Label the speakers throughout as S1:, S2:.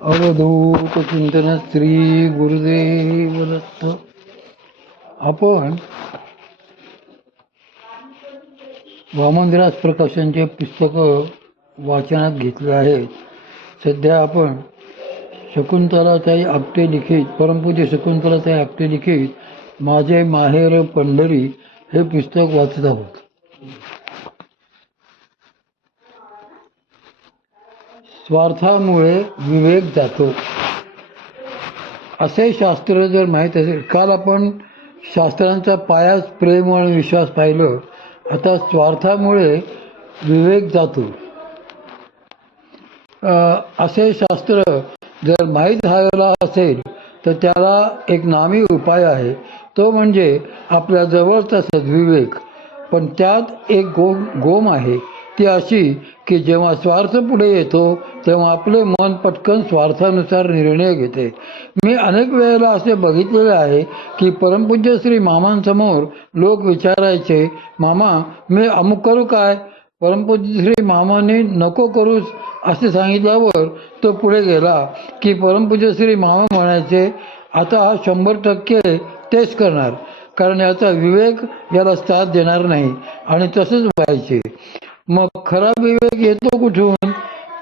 S1: अवधूत चिंतन श्री गुरुदेव दत्त आपण वामनराज प्रकाशनचे पुस्तकं वाचनात घेतले आहेत सध्या आपण शकुंतलाताई आपटे लिखित परमपूज्य शकुंतलाताई आपटे लिखित माझे माहेर पंढरी हे पुस्तक वाचत आहोत. स्वार्थामुळे विवेक जातो. असे शास्त्र जर माहीत असेल काल आपण शास्त्रांचा पायाच प्रेम आणि विश्वास पाहिलं आता स्वार्थामुळे विवेक जातो. असे शास्त्र जर माहीत व्हायला असेल तर त्याला एक नामी उपाय आहे. तो म्हणजे आपल्या जवळचा सद्विवेक. पण त्यात एक गो गोम आहे. ती अशी की जेव्हा स्वार्थ पुढे येतो तेव्हा आपले मन पटकन स्वार्थानुसार निर्णय घेते. मी अनेक वेळेला असे बघितलेले आहे की परमपूज्य श्री मामांसमोर लोक विचारायचे मामा मी अमुक करू काय? परमपूज्य श्री मामाने नको करूस असे सांगितल्यावर तो पुढे गेला की परमपूज्य श्री मामा म्हणायचे आता हा शंभर टक्के तेच करणार कारण याचा विवेक याला साथ देणार नाही. आणि तसंच व्हायचे. मग खरा विवेक येतो कुठून?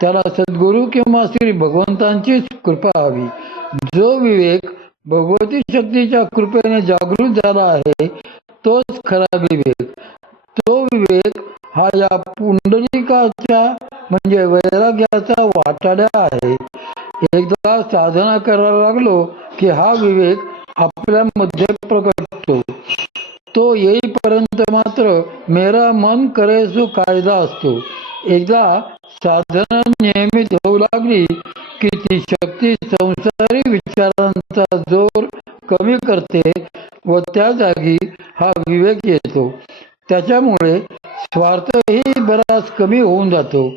S1: त्याला सद्गुरू किंवा श्री भगवंतांचीच कृपा हवी. जो विवेक भगवती शक्तीच्या कृपेने जागृत झाला आहे तोच खरा विवेक. तो विवेक हा या पुंडलिकाच्या म्हणजे वैराग्याचा वाटाड्या आहे. एकदा साधना करायला लागलो की हा विवेक आपल्यामध्ये प्रकटतो तो येईपर्यंत मात्र मेरा मन करेसो कायदा असतो. एकदा साधना नियमित होऊ लागली की ती शक्ती संसारी विचारांचा जोर कमी करते व त्या जागी हा विवेक येतो. त्याच्यामुळे स्वार्थही बराच कमी होऊन जातो.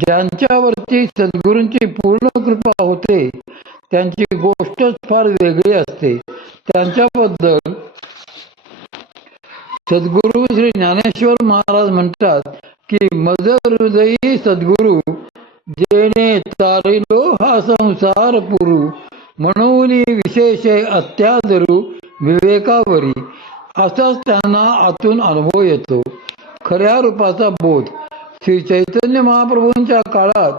S1: ज्यांच्यावरती सद्गुरूंची पूर्ण कृपा होते त्यांची गोष्टच फार वेगळी असते. त्यांच्याबद्दल सद्गुरू श्री ज्ञानेश्वर महाराज म्हणतात की मज हृदयी सद्गुरू जेणे तारिलो हा संसार पुरू म्हणून विशेष अत्यादरू विवेकावरी. असाच त्यांना आतून अनुभव येतो. खऱ्या रूपाचा बोध. श्री चैतन्य महाप्रभूंच्या काळात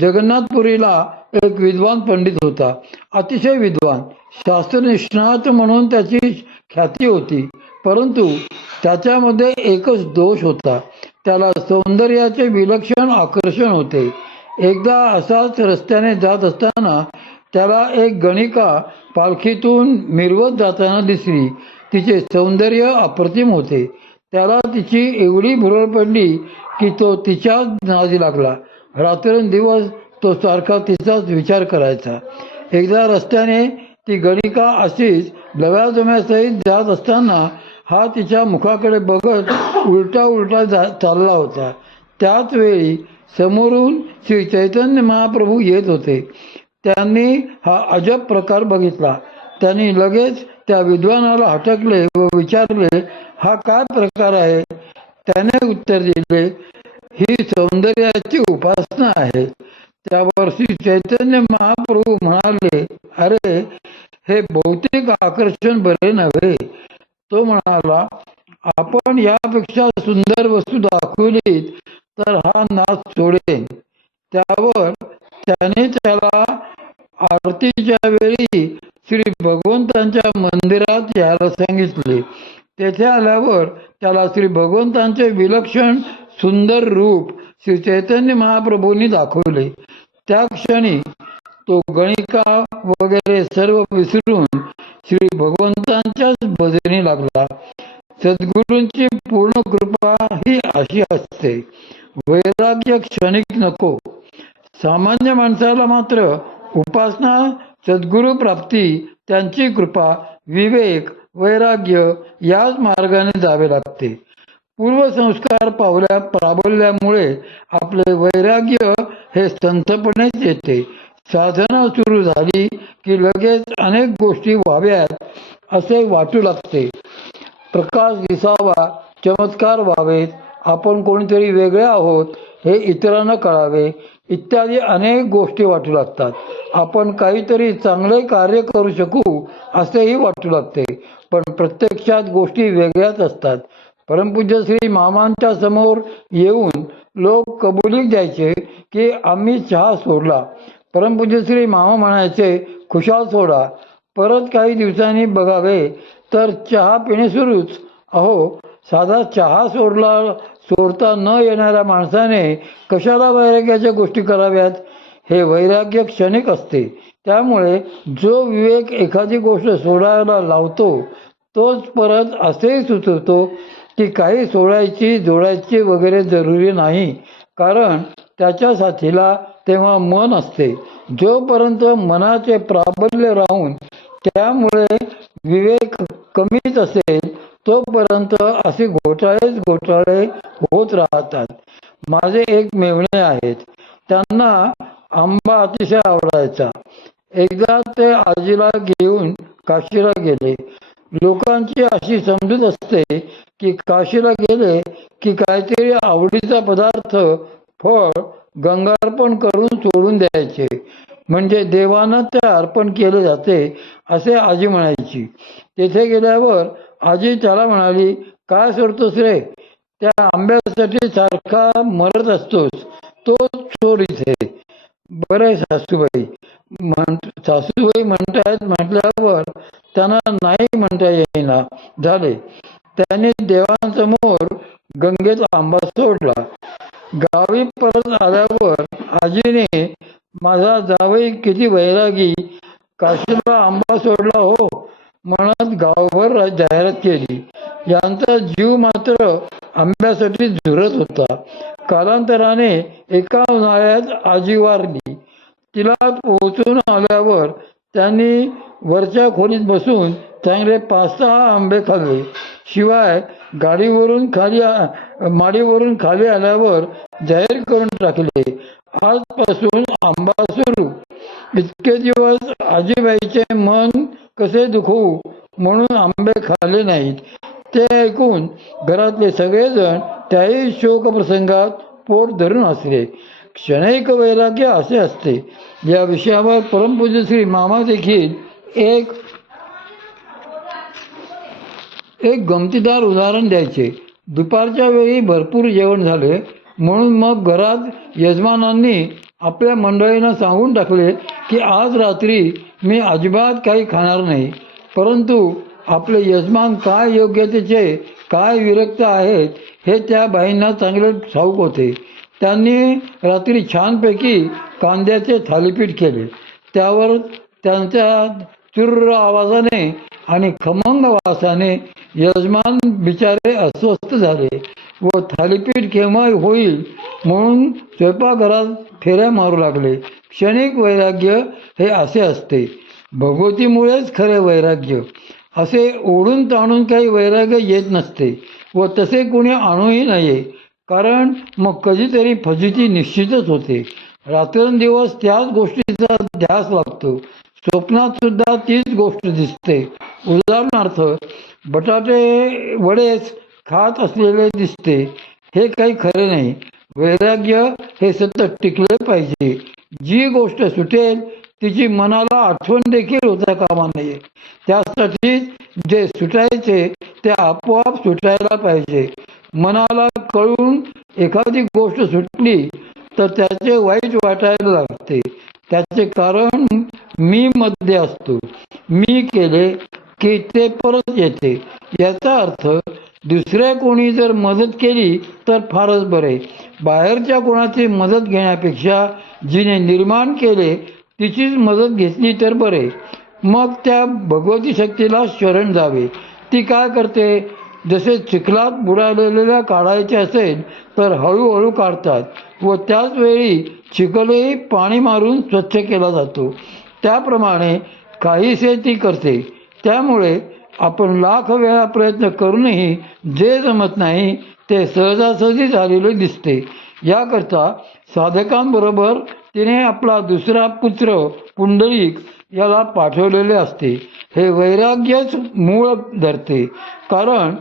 S1: जगन्नाथपुरीला एक विद्वान पंडित होता. अतिशय विद्वान. शास्त्रनिष्णात म्हणून त्याची ख्याती होती. परंतु त्याच्यामध्ये एकच दोष होता. त्याला सौंदर्याचे विलक्षण आकर्षण होते. एकदा असाच रस्त्याने जात असताना त्याला एक गणिका पालखीतून मिरवत जाताना दिसली. तिचे सौंदर्य अप्रतिम होते. त्याला तिची एवढी भुरळ पडली की तो तिच्याच नादी लागला. रात्रंदिवस तो सारखा तिचाच विचार करायचा. एकदा रस्त्याने ती गणिका अशीच लव्याजम्यासहित जात असताना हा तिच्या मुखाकडे बघत उलटा उलटा जा चालला होता. त्याच वेळी समोरून श्री चैतन्य महाप्रभू येत होते. त्यांनी हा अजब प्रकार बघितला. त्यांनी लगेच त्या विद्वानाला हटकले व विचारले हा काय प्रकार आहे? त्याने उत्तर दिले ही सौंदर्याची उपासना आहे. त्यावर श्री चैतन्य महाप्रभू म्हणाले अरे हे भौतिक आकर्षण बरे नव्हे. तो म्हणाला आपण यापेक्षा सुंदर वस्तू दाखवलीत तर हा नाच सोडेन. त्यावर त्याने त्याला आरतीच्या वेळी श्री भगवंतांच्या मंदिरात यायला सांगितले. तेथे आल्यावर त्याला श्री भगवंतांचे विलक्षण सुंदर रूप श्री चैतन्य महाप्रभूंनी दाखवले. त्या क्षणी तो गणिका वगैरे सर्व विसरून श्री भगवंतांच्याच भजनी लागला. सद्गुरूंची पूर्ण कृपा ही अशी असते. वैराग्य क्षणिक नको. सामान्य माणसाला मात्र उपासना सद्गुरु प्राप्ती त्यांची कृपा विवेक वैराग्य याच मार्गाने जावे लागते. पूर्वसंस्कार पावल्या प्राबल्यामुळे आपले वैराग्य हे संथपणेच येते. साधना सुरू झाली की लगेच अनेक गोष्टी व्हाव्यात असे वाटू लागते. प्रकाश दिसावा चमत्कार व्हावेत आपण कोणीतरी वेगळे आहोत हे इतरांना कळावे इत्यादी अनेक गोष्टी वाटू लागतात. आपण काहीतरी चांगले कार्य करू शकू असेही वाटू लागते. पण प्रत्यक्षात गोष्टी वेगळ्याच असतात. परमपूज्य श्री मामांच्या समोर येऊन लोक कबुली द्यायचे की आम्ही चहा सोडला परमपूज्य श्री मामा म्हणायचे खुशाल सोडा परत काही दिवसांनी बघावे तर चहा पिणे सुरूच. अहो साधा चहा सोडला सोडता न येणाऱ्या माणसाने कशाला वैराग्याच्या गोष्टी कराव्यात? हे वैराग्य क्षणिक असते. त्यामुळे जो विवेक एखादी गोष्ट सोडायला लावतो तोच परत असेही सुचवतो की काही सोडायची जोडायची वगैरे जरुरी नाही. कारण त्याच्या साथीला तेव्हा मन असते. जोपर्यंत मनाचे प्राबल्य राहून त्यामुळे विवेक कमीच असेल तोपर्यंत असे घोटाळेच घोटाळे होत राहतात. माझे एक मेवणे आहेत. त्यांना आंबा अतिशय आवडायचा. एकदा ते आजीला घेऊन काशीला गेले. लोकांची अशी समजूत असते की काशीला गेले की काहीतरी आवडीचा पदार्थ फळ गंगार्पण करून सोडून द्यायचे. म्हणजे देवांना ते अर्पण केले जाते असे आजी म्हणायची. तेथे गेल्यावर आजी त्याला म्हणाली काय सोडतोस रे? त्या आंब्यासाठी सारखा मरत असतोस. तो चोर इथे. बरे सासूबाई. म्हण सासूबाई म्हणतायत म्हटल्यावर त्यांना नाही म्हणता येईना. झाले. त्याने देवांसमोर गंगेत आंबा सोडला. गावी परत आल्यावर आजीने माझा जावई किती वैरागी. काशीला आंबा सोडला हो. म्हणत गावभर जाहिरात केली. यांचा जीव मात्र आंब्यासाठी झुरत होता. कालांतराने एका उन्हाळ्यात आजी वारली. तिला पोहोचून आल्यावर त्यांनी वरच्या खोलीत बसून चांगले पाच सहा आंबे खाल्ले. शिवाय गाडीवरून खाली माडीवरून खाली आल्यावर जाहीर करून टाकले. आजपासून आंबा सुरू. इतके दिवस आजीबाईचे मन कसे दुखवू म्हणून आंबे खाल्ले नाहीत. ते ऐकून घरातले सगळेजण त्याही शोक प्रसंगात पोट धरून असले क्षणिक वैराग्य असे असते. या विषयावर परमपूज्य श्री मामा देखील एक एक गमतीदार उदाहरण द्यायचे. दुपारच्या वेळी भरपूर जेवण झाले. म्हणून मग घरात यजमानांनी आपल्या मंडळींना सांगून टाकले की आज रात्री मी अजिबात काही खाणार नाही. परंतु आपले यजमान काय योग्यतेचे काय विरक्त आहेत हे त्या बाईंना चांगले ठाऊक होते. त्यांनी रात्री छानपैकी कांद्याचे थालीपीठ केले. त्यावर त्यांच्या चुर्र आवाजाने आणि खमंग वासाने यजमान बिचारे अस्वस्थ झाले. व थालीपीठ केव्हा होईल म्हणून स्वयंपाकघरात फेऱ्या मारू लागले. क्षणिक वैराग्य हे असे असते. भगवतीमुळेच खरे वैराग्य. असे ओढून ताणून काही वैराग्य येत नसते व तसे कोणी आणूही नये. कारण मग कधीतरी फजिती निश्चितच होते. रात्रंदिवस त्याच गोष्टीचा ध्यास लागतो. स्वप्नात सुद्धा तीच गोष्ट दिसते. उदाहरणार्थ बटाटे वडेच खात असलेले दिसते हे काही खरे नाही. वैराग्य हे सतत टिकले पाहिजे. जी गोष्ट सुटेल तिची मनाला आठवण देखील होता कामा नये त्यासाठी जे सुटायचे ते आपोआप सुटायला पाहिजे. मनाला कळून एखादी गोष्ट सुटली तर त्याचे वाईट वाटायला लागते. त्याचे कारण मी मध्ये असतो. मी केले की ते परत येते. याचा अर्थ दुसऱ्या कोणी जर मदत केली तर फारच बरे. बाहेरच्या कोणाची मदत घेण्यापेक्षा जिने निर्माण केले तिचीच मदत घेतली तर बरे. मग त्या भगवती शक्तीला शरण जावे. ती काय करते? जसे चिखलात बुडालेल्या काढायचे असेल तर हळूहळू काढतात व त्याच वेळी चिखलही पाणी मारून स्वच्छ केला जातो. त्याप्रमाणे काहीसे ती करते. त्यामुळे आपण लाख वेळा प्रयत्न करूनही जे जमत नाही ते सहजासहजी झालेले दिसते. याकरता साधकांबरोबर तिने आपला दुसरा पुत्र पुंडलिक याला पाठवलेले असते. हे वैराग्यच मूळ धरते. कारण